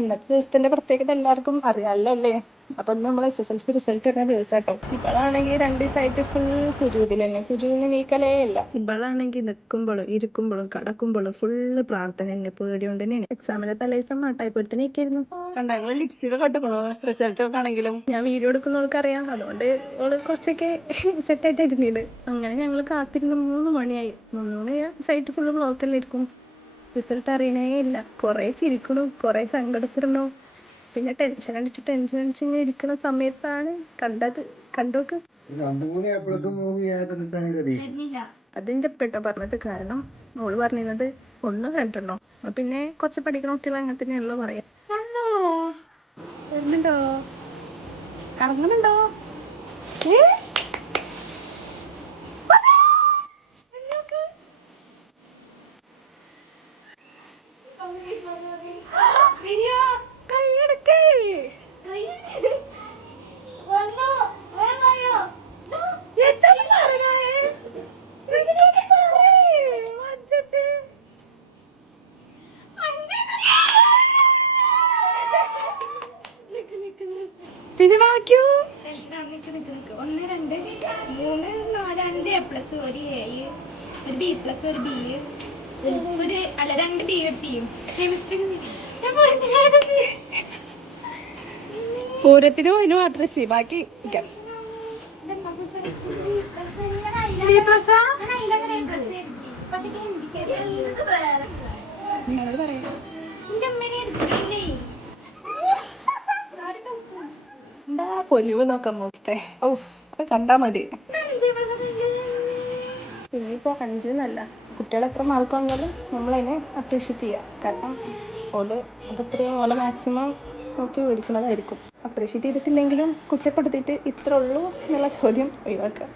ഇന്നത്തെ ദിവസത്തിന്റെ പ്രത്യേകത എല്ലാവർക്കും അറിയാമല്ലോ അല്ലേ? അപ്പൊ ഇന്ന് നമ്മൾ SSLC റിസൾട്ട് വരുന്ന ദിവസം കേട്ടോ. ഇവളാണെങ്കിൽ 2 ദിവസമായിട്ട് ഫുൾ സുജൂദിൽ തന്നെ, സുജൂദിന് നീക്കലേ ഇല്ല. ഇവളാണെങ്കിൽ നിൽക്കുമ്പോഴും ഇരിക്കുമ്പോഴും കടക്കുമ്പോഴും ഫുള്ള് പ്രാർത്ഥന തന്നെ, പേടിയോണ്ട് തന്നെയാണ്. എക്സാമിന്റെ തലേദിവസം മാട്ടായിപ്പോഴത്തെ നീക്കായിരുന്നു. കണ്ടാ ഞങ്ങൾ ലിപ്സ്റ്റിക് കെട്ടിക്കണോ റിസൾട്ട് ഒക്കെ ആണെങ്കിലും. ഞാൻ വീഡിയോ എടുക്കുന്നവൾക്ക് അറിയാം, അതുകൊണ്ട് അവള് കുറച്ചൊക്കെ സെറ്റായിട്ട് ഇരുന്നത്. അങ്ങനെ ഞങ്ങൾ കാത്തിരുന്ന് 3 മണിയായി. 3 മണിയാ സൈറ്റ് ഫുള്ള് ബ്ലോക്കല്ലായിരിക്കും. റിസൾട്ട് അറിയണേ ഇല്ല. കുറേ ചിരിക്കണു, കുറേ സങ്കടപ്പെടണു, പിന്നെ ടെൻഷൻ അടിച്ച് ഇങ്ങനെ ഇരിക്കുന്ന സമയത്താണ് കണ്ടത്. കണ്ടോക്ക് അതിൻ്റെ പെട്ടോ പറഞ്ഞത്. കാരണം മോള് പറഞ്ഞിരുന്നത് 1 2 പിന്നെ കുറച്ച് പഠിക്കുന്ന കുട്ടികൾ അങ്ങനെ തന്നെയാണല്ലോ പറയാം. വരുന്നുണ്ടോ? കറങ്ങുന്നുണ്ടോ? പിന്നെ ബാക്കിയോ 1 2 3 4 5 A+, 1 A, 1 B+, 1 B, അല്ല 2 B, 1 C. പൂരത്തിന് പോയിന് മാത്രം സി, ബാക്കി നിങ്ങൾ പറയാം. എന്താ പൊലിവ് നോക്കാൻ നോക്കട്ടെ. അത് കണ്ടാ മതി. ഇനിയിപ്പോൾ 5 എന്നല്ല, കുട്ടികൾ എത്ര മാർക്ക് വാങ്ങിയാലും നമ്മളതിനെ അപ്രീഷിയേറ്റ് ചെയ്യുക. കാരണം ഓല് അതത്രയും ഓലെ മാക്സിമം നോക്കി മേടിക്കുന്നതായിരിക്കും. അപ്രീഷിയേറ്റ് ചെയ്തിട്ടില്ലെങ്കിലും കുറ്റപ്പെടുത്തിയിട്ട് ഇത്ര ഉള്ളൂ എന്നുള്ള ചോദ്യം ഒഴിവാക്കുക.